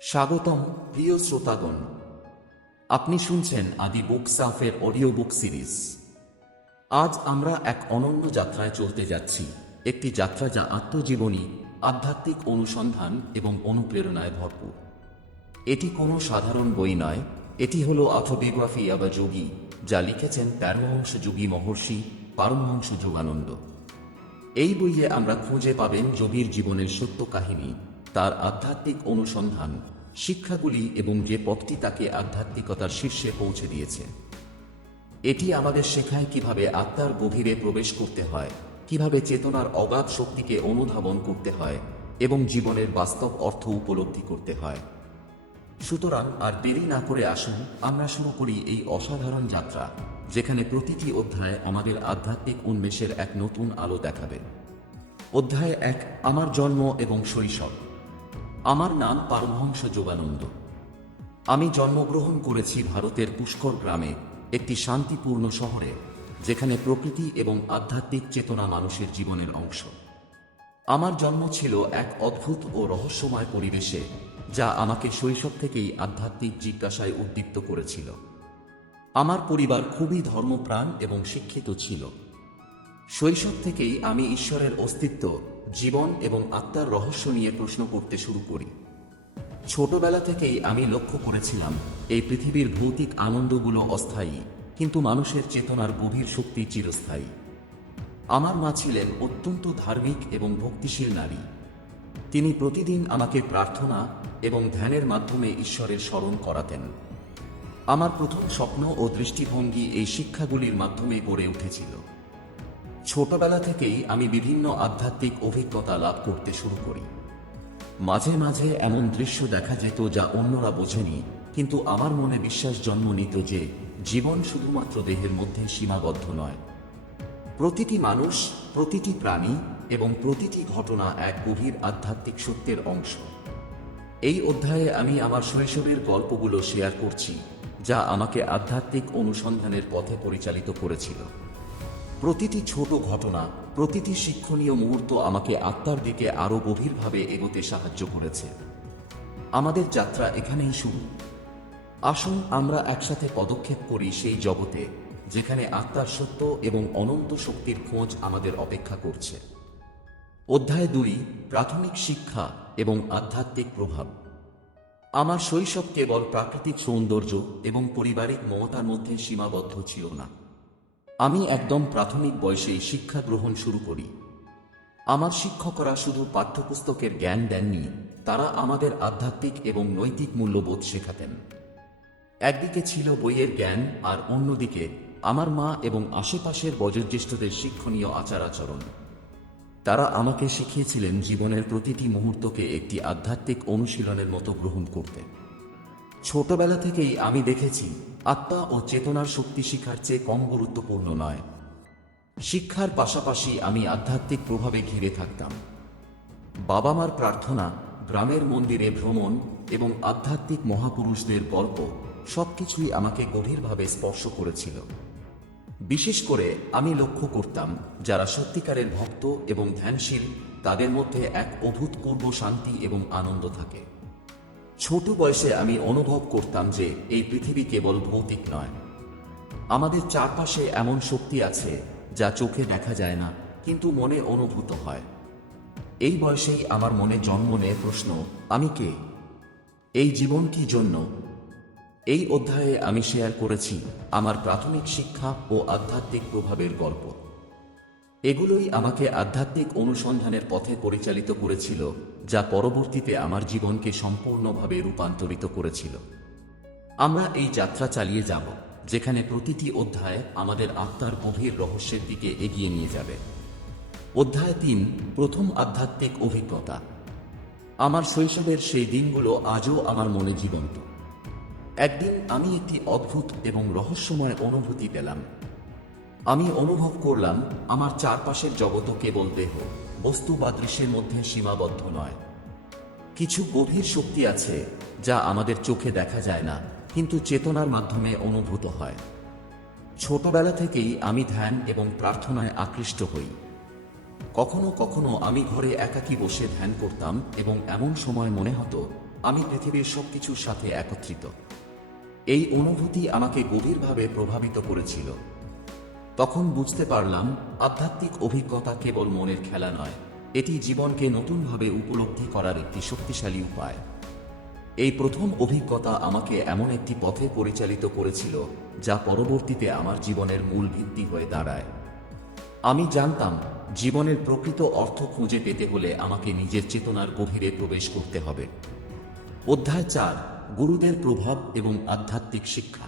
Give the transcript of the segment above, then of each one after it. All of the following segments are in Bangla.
স্বাগতম প্রিয় শ্রোতাগণ, আপনি শুনছেন আদি বুক সাফের অডিও বুক সিরিজ। আজ আমরা এক অনন্য যাত্রায় চলতে যাচ্ছি, একটি যাত্রা যা আত্মজীবনী, আধ্যাত্মিক অনুসন্ধান এবং অনুপ্রেরণায় ভরপুর। এটি কোনো সাধারণ বই নয়, এটি হলো অটোবিওগ্রাফি বা যোগী, যা লিখেছেন পরমহংস যোগী মহর্ষি পরমহংস যোগানন্দ। এই বইয়ে আমরা খুঁজে পাবেন যোগীর জীবনের সত্য কাহিনী, তার আধ্যাত্মিক অনুসন্ধান, শিক্ষাগুলি এবং যে পথটি তাকে আধ্যাত্মিকতার শীর্ষে পৌঁছে দিয়েছে। এটি আমাদের শেখায় কিভাবে আত্মার গভীরে প্রবেশ করতে হয়, কিভাবে চেতনার অগাধ শক্তিকে অনুধাবন করতে হয় এবং জীবনের বাস্তব অর্থ উপলব্ধি করতে হয়। সুতরাং আর দেরি না করে আসুন আমরা শুরু করি এই অসাধারণ যাত্রা, যেখানে প্রতিটি অধ্যায় আমাদের আধ্যাত্মিক উন্মেষের এক নতুন আলো দেখাবে। অধ্যায় 1, আমার জন্ম এবং শৈশব। আমার নাম পরমহংস যোগানন্দ। আমি জন্মগ্রহণ করেছি ভারতের পুষ্কর গ্রামে, একটি শান্তিপূর্ণ শহরে, যেখানে প্রকৃতি এবং আধ্যাত্মিক চেতনা মানুষের জীবনের অংশ। আমার জন্ম ছিল এক অদ্ভুত ও রহস্যময় পরিবেশে, যা আমাকে শৈশব থেকেই আধ্যাত্মিক জিজ্ঞাসায় উদ্দীপ্ত করেছিল। আমার পরিবার খুবই ধর্মপ্রাণ এবং শিক্ষিত ছিল। শৈশব থেকেই আমি ঈশ্বরের অস্তিত্ব, জীবন এবং আত্মার রহস্য নিয়ে প্রশ্ন করতে শুরু করি। ছোটবেলা থেকেই আমি লক্ষ্য করেছিলাম এই পৃথিবীর ভৌতিক আনন্দগুলো অস্থায়ী, কিন্তু মানুষের চেতনার গভীর শক্তি চিরস্থায়ী। আমার মা ছিলেন অত্যন্ত ধার্মিক এবং ভক্তিশীল নারী। তিনি প্রতিদিন আমাকে প্রার্থনা এবং ধ্যানের মাধ্যমে ঈশ্বরের স্মরণ করাতেন। আমার প্রথম স্বপ্ন ও দৃষ্টিভঙ্গি এই শিক্ষাগুলির মাধ্যমে গড়ে উঠেছিল। ছোটবেলা থেকেই আমি বিভিন্ন আধ্যাত্মিক অভিজ্ঞতা লাভ করতে শুরু করি। মাঝে মাঝে এমন দৃশ্য দেখা যেত যা অন্যরা বোঝেনি, কিন্তু আমার মনে বিশ্বাস জন্ম নিত যে জীবন শুধুমাত্র দেহের মধ্যে সীমাবদ্ধ নয়। প্রতিটি মানুষ, প্রতিটি প্রাণী এবং প্রতিটি ঘটনা এক গভীর আধ্যাত্মিক সত্যের অংশ। এই অধ্যায়ে আমি আমার শৈশবের গল্পগুলো শেয়ার করছি, যা আমাকে আধ্যাত্মিক অনুসন্ধানের পথে পরিচালিত করেছিল। প্রতিটি ছোট ঘটনা, প্রতিটি শিক্ষণীয় মুহূর্ত আমাকে আত্মার দিকে আরও গভীরভাবে এগোতে সাহায্য করেছে। আমাদের যাত্রা এখানেই শুরু। আসুন আমরা একসাথে পদক্ষেপ করি সেই জগতে, যেখানে আত্মার সত্য এবং অনন্ত শক্তির খোঁজ আমাদের অপেক্ষা করছে। অধ্যায় 2, প্রাথমিক শিক্ষা এবং আধ্যাত্মিক প্রভাব। আমার শৈশব কেবল প্রাকৃতিক সৌন্দর্য এবং পারিবারিক মমতার মধ্যে সীমাবদ্ধ ছিল না। আমি একদম প্রাথমিক বয়সেই শিক্ষা গ্রহণ শুরু করি। আমার শিক্ষকরা শুধু পাঠ্যপুস্তকের জ্ঞান দেননি, তারা আমাদের আধ্যাত্মিক এবং নৈতিক মূল্যবোধ শেখাতেন। একদিকে ছিল বইয়ের জ্ঞান আর অন্যদিকে আমার মা এবং আশেপাশের বয়োজ্যেষ্ঠদের শিক্ষণীয় আচার আচরণ। তারা আমাকে শিখিয়েছিলেন জীবনের প্রতিটি মুহূর্তকে একটি আধ্যাত্মিক অনুশীলনের মতো গ্রহণ করতে। ছোটবেলা থেকেই আমি দেখেছি আত্মা ও চেতনার শক্তি শিক্ষার চেয়ে কম গুরুত্বপূর্ণ নয়। শিক্ষার পাশাপাশি আমি আধ্যাত্মিক প্রভাবে ঘিরে থাকতাম। বাবা মার প্রার্থনা, গ্রামের মন্দিরে ভ্রমণ এবং আধ্যাত্মিক মহাপুরুষদের গল্প সবকিছুই আমাকে গভীরভাবে স্পর্শ করেছিল। বিশেষ করে আমি লক্ষ্য করতাম যারা সত্যিকারের ভক্ত এবং ধ্যানশীল, তাদের মধ্যে এক অভূতপূর্ব শান্তি এবং আনন্দ থাকে। ছোট বয়সে আমি অনুভব করতাম যে এই পৃথিবী কেবল ভৌতিক নয়। আমাদের চারপাশে এমন শক্তি আছে যা চোখে দেখা যায় না, কিন্তু মনে অনুভূত হয়। এই বয়সেই আমার মনে জন্ম নেয় প্রশ্ন, আমি কে? এই জীবন কি জন্য? এই অধ্যায়ে আমি শেয়ার করেছি আমার প্রাথমিক শিক্ষা ও আধ্যাত্মিক প্রভাবের গল্প। এগুলোই আমাকে আধ্যাত্মিক অনুসন্ধানের পথে পরিচালিত করেছিল, যা পরবর্তীতে আমার জীবনকে সম্পূর্ণভাবে রূপান্তরিত করেছিল। আমরা এই যাত্রা চালিয়ে যাব, যেখানে প্রতিটি অধ্যায় আমাদের আত্মার গভীর রহস্যের দিকে এগিয়ে নিয়ে যাবে। অধ্যায় 3, প্রথম আধ্যাত্মিক অভিজ্ঞতা। আমার শৈশবের সেই দিনগুলো আজও আমার মনে জীবন্ত। একদিন আমি একটি অদ্ভুত এবং রহস্যময় অনুভূতি পেলাম। আমি অনুভব করলাম আমার চারপাশের জগৎ কেবল দেহ, বস্তু বা দৃশ্যের মধ্যে সীমাবদ্ধ নয়। কিছু গভীর শক্তি আছে যা আমাদের চোখে দেখা যায় না, কিন্তু চেতনার মাধ্যমে অনুভূত হয়। ছোটবেলা থেকেই আমি ধ্যান এবং প্রার্থনায় আকৃষ্ট হই। কখনো কখনো আমি ঘরে একাকী বসে ধ্যান করতাম এবং এমন সময় মনে হতো আমি পৃথিবীর সবকিছুর সাথে একত্রিত। এই অনুভূতি আমাকে গভীরভাবে প্রভাবিত করেছিল। তখন বুঝতে পারলাম, আধ্যাত্মিক অভিজ্ঞতা কেবল মনের খেলা নয়, এটি জীবনকে নতুনভাবে উপলব্ধি করার একটি শক্তিশালী উপায়। এই প্রথম অভিজ্ঞতা আমাকে এমন একটি পথে পরিচালিত করেছিল যা পরবর্তীতে আমার জীবনের মূল ভিত্তি হয়ে দাঁড়ায়। আমি জানতাম, জীবনের প্রকৃত অর্থ খুঁজে পেতে হলে আমাকে নিজের চেতনার গভীরে প্রবেশ করতে হবে। অধ্যায় 4, গুরুদের প্রভাব এবং আধ্যাত্মিক শিক্ষা।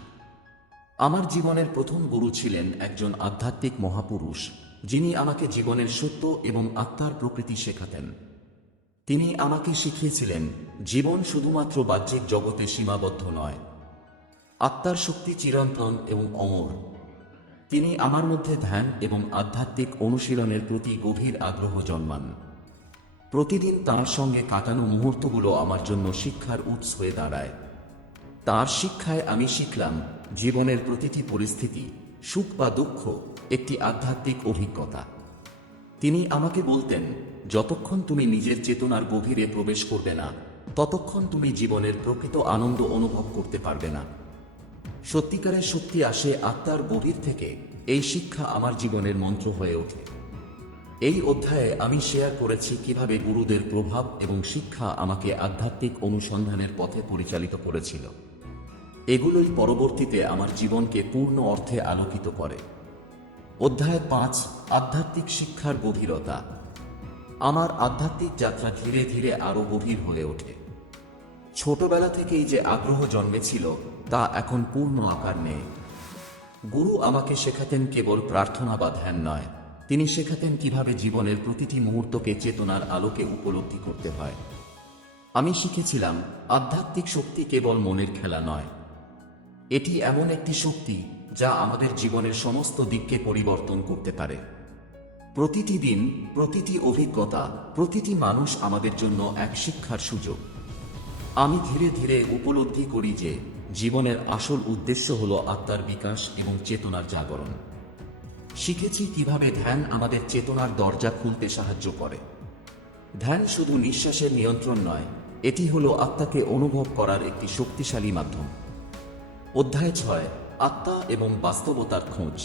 আমার জীবনের প্রথম গুরু ছিলেন একজন আধ্যাত্মিক মহাপুরুষ, যিনি আমাকে জীবনের সত্য এবং আত্মার প্রকৃতি শেখাতেন। তিনি আমাকে শিখিয়েছিলেন, জীবন শুধুমাত্র বাহ্যিক জগতে সীমাবদ্ধ নয়, আত্মার শক্তি চিরন্তন এবং অমর। তিনি আমার মধ্যে ধ্যান এবং আধ্যাত্মিক অনুশীলনের প্রতি গভীর আগ্রহ জন্মান। প্রতিদিন তাঁর সঙ্গে কাটানো মুহূর্তগুলো আমার জন্য শিক্ষার উৎস হয়ে দাঁড়ায়। তাঁর শিক্ষায় আমি শিখলাম, জীবনের প্রতিটি পরিস্থিতি, সুখ বা দুঃখ, একটি আধ্যাত্মিক অভিজ্ঞতা। তিনি আমাকে বলতেন, যতক্ষণ তুমি নিজের চেতনার গভীরে প্রবেশ করবে না, ততক্ষণ তুমি জীবনের প্রকৃত আনন্দ অনুভব করতে পারবে না। সত্যিকারের শক্তি আসে আত্মার গভীর থেকে। এই শিক্ষা আমার জীবনের মন্ত্র হয়ে ওঠে। এই অধ্যায়ে আমি শেয়ার করেছি কিভাবে গুরুদের প্রভাব এবং শিক্ষা আমাকে আধ্যাত্মিক অনুসন্ধানের পথে পরিচালিত করেছিল। এগুলোই পরবর্তীতে আমার জীবনকে পূর্ণ অর্থে আলোকিত করে। অধ্যায় 5, আধ্যাত্মিক শিক্ষার গভীরতা। আমার আধ্যাত্মিক যাত্রা ধীরে ধীরে আরও গভীর হয়ে ওঠে। ছোটবেলা থেকেই যে আগ্রহ জন্মেছিল তা এখন পূর্ণ আকার নেয়। গুরু আমাকে শেখাতেন কেবল প্রার্থনা বা ধ্যান নয়, তিনি শেখাতেন কিভাবে জীবনের প্রতিটি মুহূর্তকে চেতনার আলোকে উপলব্ধি করতে হয়। আমি শিখেছিলাম, আধ্যাত্মিক শক্তি কেবল মনের খেলা নয়, এটি এমন একটি শক্তি যা আমাদের জীবনের সমস্ত দিককে পরিবর্তন করতে পারে। প্রতিটি দিন, প্রতিটি অভিজ্ঞতা, প্রতিটি মানুষ আমাদের জন্য এক শিক্ষার সুযোগ। আমি ধীরে ধীরে উপলব্ধি করি যে জীবনের আসল উদ্দেশ্য হল আত্মার বিকাশ এবং চেতনার জাগরণ। শিখেছি কিভাবে ধ্যান আমাদের চেতনার দরজা খুলতে সাহায্য করে। ধ্যান শুধু নিঃশ্বাসের নিয়ন্ত্রণ নয়, এটি হলো আত্মাকে অনুভব করার একটি শক্তিশালী মাধ্যম। অধ্যায় 6, আত্মা এবং বাস্তবতার খোঁজ।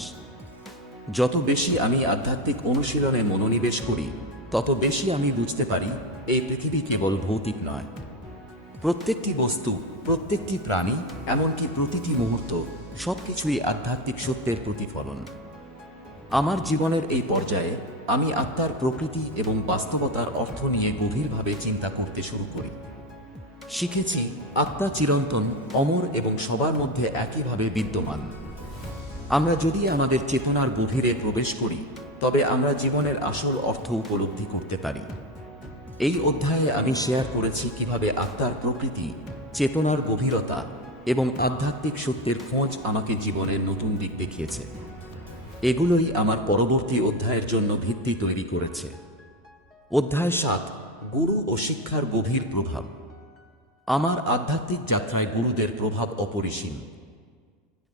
যত বেশি আমি আধ্যাত্মিক অনুশীলনে মনোনিবেশ করি, তত বেশি আমি বুঝতে পারি, এই পৃথিবী কেবল ভৌতিক নয়। প্রত্যেকটি বস্তু, প্রত্যেকটি প্রাণী, এমনকি প্রতিটি মুহূর্ত, সবকিছুই আধ্যাত্মিক সত্যের প্রতিফলন। আমার জীবনের এই পর্যায়ে আমি আত্মার প্রকৃতি এবং বাস্তবতার অর্থ নিয়ে গভীরভাবে চিন্তা করতে শুরু করি। শিখেছি, আত্মা চিরন্তন, অমর এবং সবার মধ্যে একইভাবে বিদ্যমান। আমরা যদি আমাদের চেতনার গভীরে প্রবেশ করি, তবে আমরা জীবনের আসল অর্থ উপলব্ধি করতে পারি। এই অধ্যায়ে আমি শেয়ার করেছি কিভাবে আত্মার প্রকৃতি, চেতনার গভীরতা এবং আধ্যাত্মিক সত্যের খোঁজ আমাকে জীবনের নতুন দিক দেখিয়েছে। এগুলোই আমার পরবর্তী অধ্যায়ের জন্য ভিত্তি তৈরি করেছে। অধ্যায় 7, গুরু ও শিক্ষার গভীর প্রভাব। আমার আধ্যাত্মিক যাত্রায় গুরুদের প্রভাব অপরিসীম।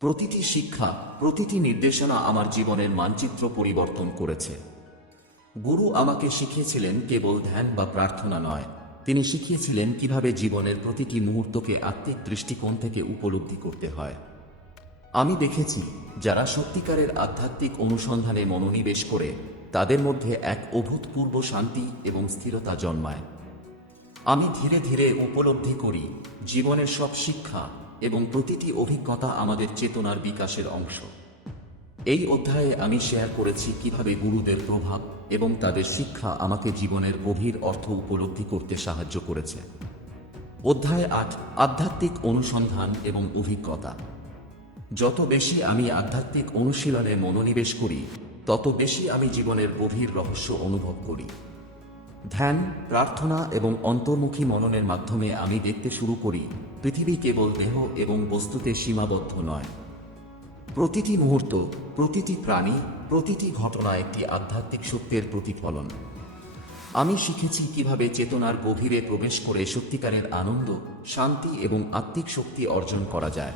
প্রতিটি শিক্ষা, প্রতিটি নির্দেশনা আমার জীবনের মানচিত্র পরিবর্তন করেছে। গুরু আমাকে শিখিয়েছিলেন কেবল ধ্যান বা প্রার্থনা নয়, তিনি শিখিয়েছিলেন কিভাবে জীবনের প্রতিটি মুহূর্তকে আত্মিক দৃষ্টিকোণ থেকে উপলব্ধি করতে হয়। আমি দেখেছি, যারা সত্যিকারের আধ্যাত্মিক অনুসন্ধানে মনোনিবেশ করে, তাদের মধ্যে এক অভূতপূর্ব শান্তি এবং স্থিরতা জন্মায়। আমি ধীরে ধীরে উপলব্ধি করি, জীবনের সব শিক্ষা এবং প্রতিটি অভিজ্ঞতা আমাদের চেতনার বিকাশের অংশ। এই অধ্যায়ে আমি শেয়ার করেছি কিভাবে গুরুদের প্রভাব এবং তাদের শিক্ষা আমাকে জীবনের গভীর অর্থ উপলব্ধি করতে সাহায্য করেছে। অধ্যায় 8, আধ্যাত্মিক অনুসন্ধান এবং অভিজ্ঞতা। যত বেশি আমি আধ্যাত্মিক অনুশীলনে মনোনিবেশ করি, তত বেশি আমি জীবনের গভীর রহস্য অনুভব করি। ধ্যান, প্রার্থনা এবং অন্তর্মুখী মননের মাধ্যমে আমি দেখতে শুরু করি, পৃথিবী কেবল দেহ এবং বস্তুতে সীমাবদ্ধ নয়। প্রতিটি মুহূর্ত, প্রতিটি প্রাণী, প্রতিটি ঘটনা একটি আধ্যাত্মিক সত্যের প্রতিফলন। আমি শিখেছি কিভাবে চেতনার গভীরে প্রবেশ করে সত্যিকারের আনন্দ, শান্তি এবং আত্মিক শক্তি অর্জন করা যায়।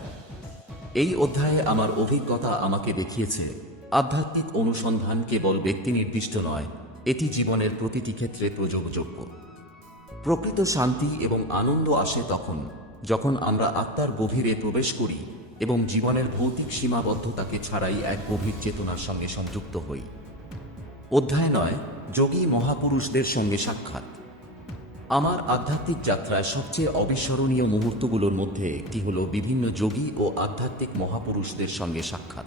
এই অধ্যায়ে আমার অভিজ্ঞতা আমাকে দেখিয়েছে, আধ্যাত্মিক অনুসন্ধান কেবল ব্যক্তি নির্দিষ্ট নয়, এটি জীবনের প্রতিটি ক্ষেত্রে প্রযোগযোগ্য। প্রকৃত শান্তি এবং আনন্দ আসে তখন যখন আমরা আত্মার গভীরে প্রবেশ করি এবং জীবনের ভৌতিক সীমাবদ্ধতাকে ছাড়াই এক গভীর চেতনার সঙ্গে সংযুক্ত হই। অধ্যায় 9, যোগী মহাপুরুষদের সঙ্গে সাক্ষাৎ। আমার আধ্যাত্মিক যাত্রায় সবচেয়ে অবিস্মরণীয় মুহূর্তগুলোর মধ্যে একটি হল বিভিন্ন যোগী ও আধ্যাত্মিক মহাপুরুষদের সঙ্গে সাক্ষাৎ।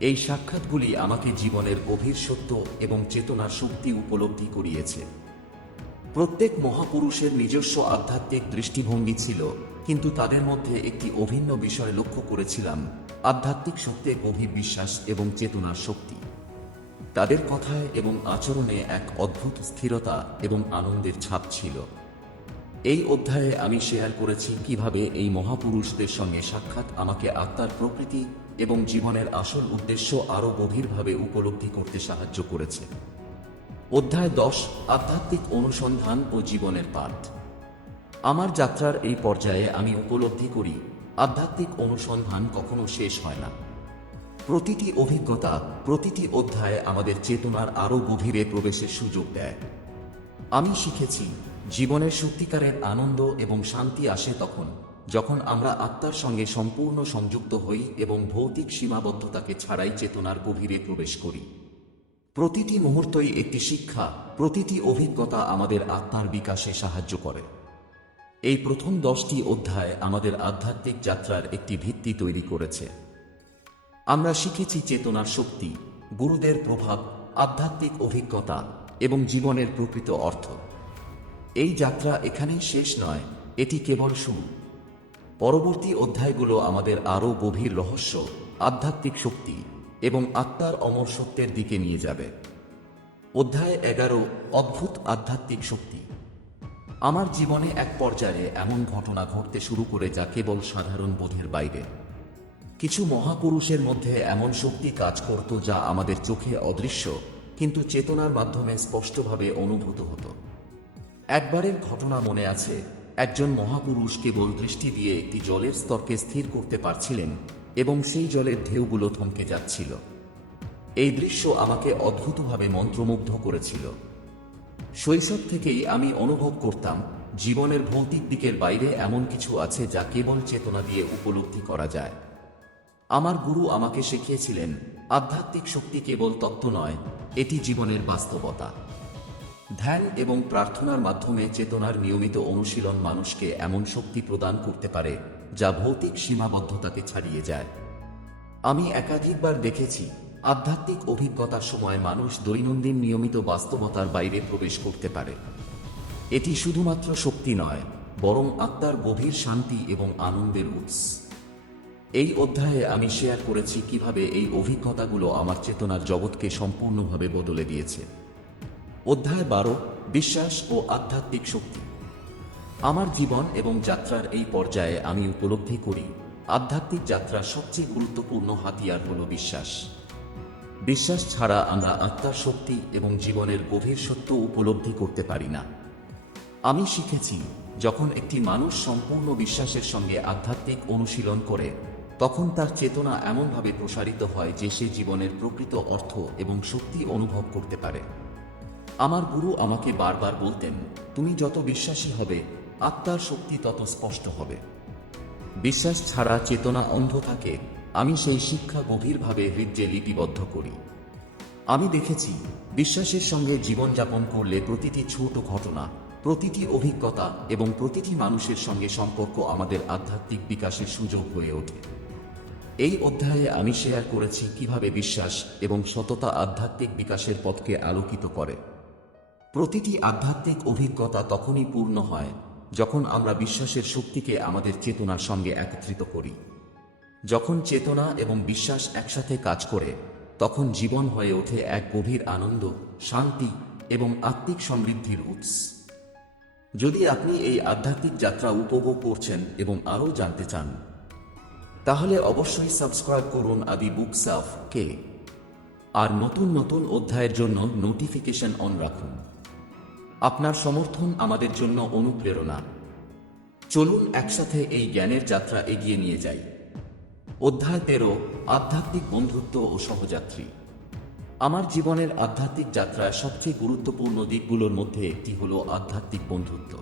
এই সাক্ষাৎগুলি আমাকে জীবনের গভীর সত্য এবং চেতনার শক্তি উপলব্ধি করিয়েছে। প্রত্যেক মহাপুরুষের নিজস্ব আধ্যাত্মিক দৃষ্টিভঙ্গি ছিল, কিন্তু তাদের মধ্যে একটি অভিন্ন বিষয় লক্ষ্য করেছিলাম: আধ্যাত্মিক সত্যে গভীর বিশ্বাস এবং চেতনার শক্তি। তাদের কথায় এবং আচরণে এক অদ্ভুত স্থিরতা এবং আনন্দের ছাপ ছিল। এই অধ্যায়ে আমি শেয়ার করেছি কিভাবে এই মহাপুরুষদের সঙ্গে সাক্ষাৎ আমাকে আত্মার প্রকৃতি এবং জীবনের আসল উদ্দেশ্য আরও গভীরভাবে উপলব্ধি করতে সাহায্য করেছে। অধ্যায় 10, আধ্যাত্মিক অনুসন্ধান ও জীবনের পাঠ। আমার যাত্রার এই পর্যায়ে আমি উপলব্ধি করি, আধ্যাত্মিক অনুসন্ধান কখনো শেষ হয় না। প্রতিটি অভিজ্ঞতা, প্রতিটি অধ্যায় আমাদের চেতনার আরও গভীরে প্রবেশের সুযোগ দেয়। আমি শিখেছি, জীবনের সত্যিকারের আনন্দ এবং শান্তি আসে তখন যখন আমরা আত্মার সঙ্গে সম্পূর্ণ সংযুক্ত হই এবং ভৌতিক সীমাবদ্ধতাকে ছাড়াই চেতনার গভীরে প্রবেশ করি। প্রতিটি মুহূর্তই একটি শিক্ষা, প্রতিটি অভিজ্ঞতা আমাদের আত্মার বিকাশে সাহায্য করে। এই প্রথম 10টি অধ্যায় আমাদের আধ্যাত্মিক যাত্রার একটি ভিত্তি তৈরি করেছে। আমরা শিখেছি চেতনার শক্তি, গুরুদের প্রভাব, আধ্যাত্মিক অভিজ্ঞতা এবং জীবনের প্রকৃত অর্থ। এই যাত্রা এখানেই শেষ নয়, এটি কেবল শুরু। পরবর্তী অধ্যায়গুলো আমাদের আরও গভীর রহস্য, আধ্যাত্মিক শক্তি এবং আত্মার অমর সত্যের দিকে নিয়ে যাবে। অধ্যায় 11, অদ্ভুত আধ্যাত্মিক শক্তি। আমার জীবনে এক পর্যায়ে এমন ঘটনা ঘটতে শুরু করে যা কেবল সাধারণ বোধের বাইরে। কিছু মহাপুরুষের মধ্যে এমন শক্তি কাজ করত যা আমাদের চোখে অদৃশ্য, কিন্তু চেতনার মাধ্যমে স্পষ্টভাবে অনুভূত হতো। একবারের ঘটনা মনে আছে, একজন মহাপুরুষ কেবল দৃষ্টি দিয়ে একটি জলের স্তরকে স্থির করতে পারছিলেন এবং সেই জলের ঢেউগুলো থমকে যাচ্ছিল। এই দৃশ্য আমাকে অদ্ভুতভাবে মন্ত্রমুগ্ধ করেছিল। শৈশব থেকেই আমি অনুভব করতাম, জীবনের ভৌতিক দিকের বাইরে এমন কিছু আছে যা কেবল চেতনা দিয়ে উপলব্ধি করা যায়। আমার গুরু আমাকে শিখিয়েছিলেন, আধ্যাত্মিক শক্তি কেবল তত্ত্ব নয়, এটি জীবনের বাস্তবতা। ধ্যান এবং প্রার্থনার মাধ্যমে চেতনার নিয়মিত অনুশীলন মানুষকে এমন শক্তি প্রদান করতে পারে যা ভৌতিক সীমাবদ্ধতাকে ছাড়িয়ে যায়। আমি একাধিকবার দেখেছি, আধ্যাত্মিক অভিজ্ঞতার সময় মানুষ দৈনন্দিন নিয়মিত বাস্তবতার বাইরে প্রবেশ করতে পারে। এটি শুধুমাত্র শক্তি নয়, বরং আত্মার গভীর শান্তি এবং আনন্দের উৎস। এই অধ্যায়ে আমি শেয়ার করেছি কিভাবে এই অভিজ্ঞতাগুলো আমার চেতনার জগৎকে সম্পূর্ণভাবে বদলে দিয়েছে। অধ্যায় 12, বিশ্বাস ও আধ্যাত্মিক শক্তি। আমার জীবন এবং যাত্রার এই পর্যায়ে আমি উপলব্ধি করি, আধ্যাত্মিক যাত্রার সবচেয়ে গুরুত্বপূর্ণ হাতিয়ার হল বিশ্বাস। বিশ্বাস ছাড়া আমরা আত্মার শক্তি এবং জীবনের গভীর সত্য উপলব্ধি করতে পারি না। আমি শিখেছি, যখন একটি মানুষ সম্পূর্ণ বিশ্বাসের সঙ্গে আধ্যাত্মিক অনুশীলন করে, তখন তার চেতনা এমনভাবে প্রসারিত হয় যে সে জীবনের প্রকৃত অর্থ এবং শক্তি অনুভব করতে পারে। আমার গুরু আমাকে বারবার বলতেন, তুমি যত বিশ্বাসী হবে, আত্মার শক্তি তত স্পষ্ট হবে। বিশ্বাস ছাড়া চেতনা অন্ধ থাকে। আমি সেই শিক্ষা গভীরভাবে হৃদয়ে লিপিবদ্ধ করি। আমি দেখেছি, বিশ্বাসের সঙ্গে জীবনযাপন করলে প্রতিটি ছোট ঘটনা, প্রতিটি অভিজ্ঞতা এবং প্রতিটি মানুষের সঙ্গে সম্পর্ক আমাদের আধ্যাত্মিক বিকাশের সুযোগ হয়ে ওঠে। এই অধ্যায়ে আমি শেয়ার করেছি কিভাবে বিশ্বাস এবং সততা আধ্যাত্মিক বিকাশের পথকে আলোকিত করে। প্রতিটি আধ্যাত্মিক অভিজ্ঞতা তখনই পূর্ণ হয় যখন আমরা বিশ্বাসের শক্তিকে আমাদের চেতনার সঙ্গে একত্রিত করি। যখন চেতনা এবং বিশ্বাস একসাথে কাজ করে, তখন জীবন হয়ে ওঠে এক গভীর আনন্দ, শান্তি এবং আত্মিক সমৃদ্ধির উৎস। যদি আপনি এই আধ্যাত্মিক যাত্রা উপভোগ করছেন এবং আরও জানতে চান, তাহলে অবশ্যই সাবস্ক্রাইব করুন আদি বুকসাফ-কে, আর নতুন নতুন অধ্যায়ের জন্য নোটিফিকেশন অন রাখুন। আপনার সমর্থন আমাদের জন্য অনুপ্রেরণা। চলুন একসাথে এই জ্ঞানের যাত্রা এগিয়ে নিয়ে যাই। অধ্যায় 13, আধ্যাত্মিক বন্ধুত্ব ও সহযাত্রী। আমার জীবনের আধ্যাত্মিক যাত্রায় সবচেয়ে গুরুত্বপূর্ণ দিকগুলোর মধ্যে একটি হল আধ্যাত্মিক বন্ধুত্ব।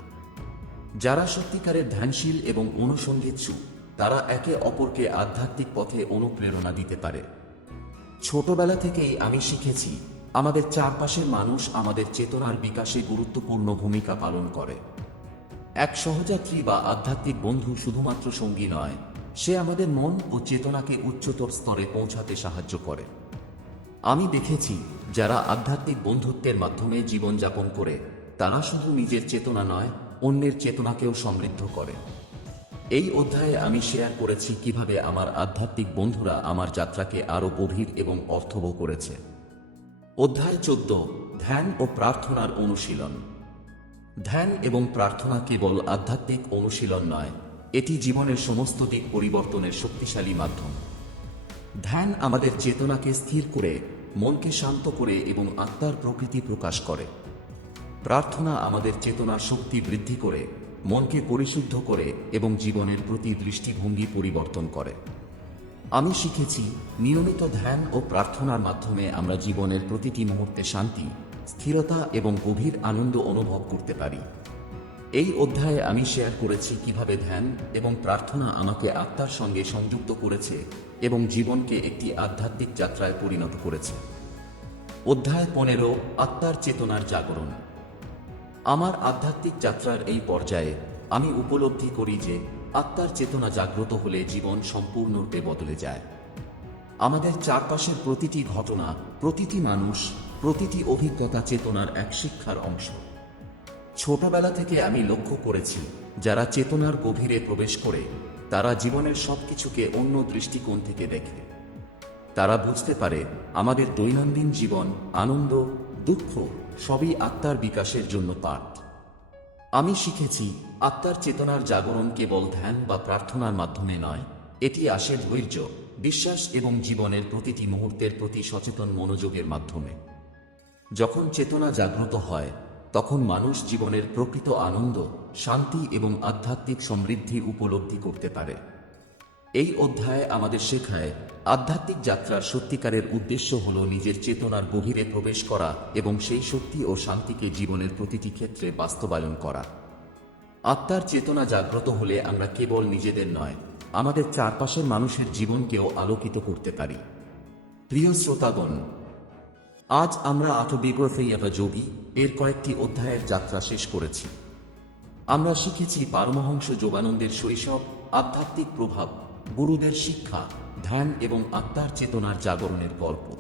যারা সত্যিকারের ধ্যানশীল এবং অনুসন্ধিৎসু, তারা একে অপরকে আধ্যাত্মিক পথে অনুপ্রেরণা দিতে পারে। ছোটবেলা থেকেই আমি শিখেছি, আমাদের চারপাশের মানুষ আমাদের চেতনার বিকাশে গুরুত্বপূর্ণ ভূমিকা পালন করে। এক সহযাত্রী বা আধ্যাত্মিক বন্ধু শুধুমাত্র সঙ্গী নয়, সে আমাদের মন ও চেতনাকে উচ্চতর স্তরে পৌঁছাতে সাহায্য করে। আমি দেখেছি, যারা আধ্যাত্মিক বন্ধুত্বের মাধ্যমে জীবনযাপন করে, তারা শুধু নিজের চেতনা নয়, অন্যের চেতনাকেও সমৃদ্ধ করে। এই অধ্যায়ে আমি শেয়ার করেছি কিভাবে আমার আধ্যাত্মিক বন্ধুরা আমার যাত্রাকে আরও গভীর এবং অর্থবহ করেছে। অধ্যায় 14, ধ্যান ও প্রার্থনার অনুশীলন। ধ্যান এবং প্রার্থনা কেবল আধ্যাত্মিক অনুশীলন নয়, এটি জীবনের সমস্ত দিক পরিবর্তনের শক্তিশালী মাধ্যম। ধ্যান আমাদের চেতনাকে স্থির করে, মনকে শান্ত করে এবং আত্মার প্রকৃতি প্রকাশ করে। প্রার্থনা আমাদের চেতনার শক্তি বৃদ্ধি করে, মনকে পরিশুদ্ধ করে এবং জীবনের প্রতি দৃষ্টিভঙ্গি পরিবর্তন করে। আমি শিখেছি, নিয়মিত ধ্যান ও প্রার্থনার মাধ্যমে আমরা জীবনের প্রতিটি মুহূর্তে শান্তি, স্থিরতা এবং গভীর আনন্দ অনুভব করতে পারি। এই অধ্যায়ে আমি শেয়ার করেছি কিভাবে ধ্যান এবং প্রার্থনা আমাকে আত্মার সঙ্গে সংযুক্ত করেছে এবং জীবনকে একটি আধ্যাত্মিক যাত্রায় পরিণত করেছে। অধ্যায় 15, আত্মার চেতনার জাগরণ। আমার আধ্যাত্মিক যাত্রার এই পর্যায়ে আমি উপলব্ধি করি যে আত্মার চেতনা জাগ্রত হলে জীবন সম্পূর্ণরূপে বদলে যায়। আমাদের চারপাশের প্রতিটি ঘটনা, প্রতিটি মানুষ, প্রতিটি অভিজ্ঞতা চেতনার এক শিক্ষার অংশ। ছোটবেলা থেকে আমি লক্ষ্য করেছি, যারা চেতনার গভীরে প্রবেশ করে, তারা জীবনের সবকিছুকে অন্য দৃষ্টিকোণ থেকে দেখে। তারা বুঝতে পারে, আমাদের দৈনন্দিন জীবন, আনন্দ, দুঃখ সবই আত্মার বিকাশের জন্য পাঠ। আমি শিখেছি, আত্মার চেতনার জাগরণ কেবল ধ্যান বা প্রার্থনার মাধ্যমে নয়, এটি আসে ধৈর্য, বিশ্বাস এবং জীবনের প্রতিটি মুহূর্তের প্রতি সচেতন মনোযোগের মাধ্যমে। যখন চেতনা জাগ্রত হয়, তখন মানুষ জীবনের প্রকৃত আনন্দ, শান্তি এবং আধ্যাত্মিক সমৃদ্ধি উপলব্ধি করতে পারে। এই অধ্যায়ে আমাদের শেখায়, আধ্যাত্মিক যাত্রার সত্যিকারের উদ্দেশ্য হল নিজের চেতনার গভীরে প্রবেশ করা এবং সেই শক্তি ও শান্তিকে জীবনের প্রতিটি ক্ষেত্রে বাস্তবায়ন করা। আত্মার চেতনা জাগ্রত হলে আমরা কেবল নিজেদের নয়, আমাদের চারপাশের মানুষের জীবনকেও আলোকিত করতে পারি। প্রিয় শ্রোতাগণ, আজ আমরা আটোবিওগ্রাফি অফ আ যোগী এর কয়েকটি অধ্যায়ের যাত্রা শেষ করেছি। আমরা শিখেছি পারমহংস যোগানন্দের শৈশব, আধ্যাত্মিক প্রভাব, গুরুদের শিক্ষা, ধ্যান এবং আত্মার চেতনার জাগরণের গল্প।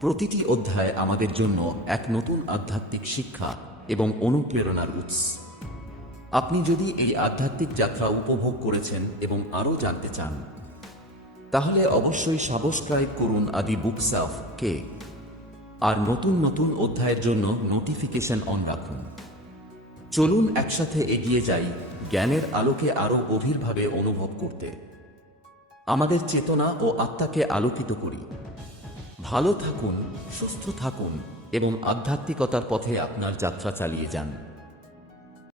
প্রতিটি অধ্যায় আমাদের জন্য এক নতুন আধ্যাত্মিক শিক্ষা এবং অনুপ্রেরণার উৎস। আপনি যদি এই আধ্যাত্মিক যাত্রা উপভোগ করেছেন এবং আরও জানতে চান, তাহলে অবশ্যই সাবস্ক্রাইব করুন আদি বুকস-কে, আর নতুন নতুন অধ্যায়ের জন্য নোটিফিকেশন অন রাখুন। চলুন একসাথে এগিয়ে যাই, জ্ঞানের আলোকে আরও গভীরভাবে অনুভব করতে। আমাদের চেতনা ও আত্মাকে আলোকিত করি। ভালো থাকুন, সুস্থ থাকুন এবং আধ্যাত্মিকতার পথে আপনার যাত্রা চালিয়ে যান।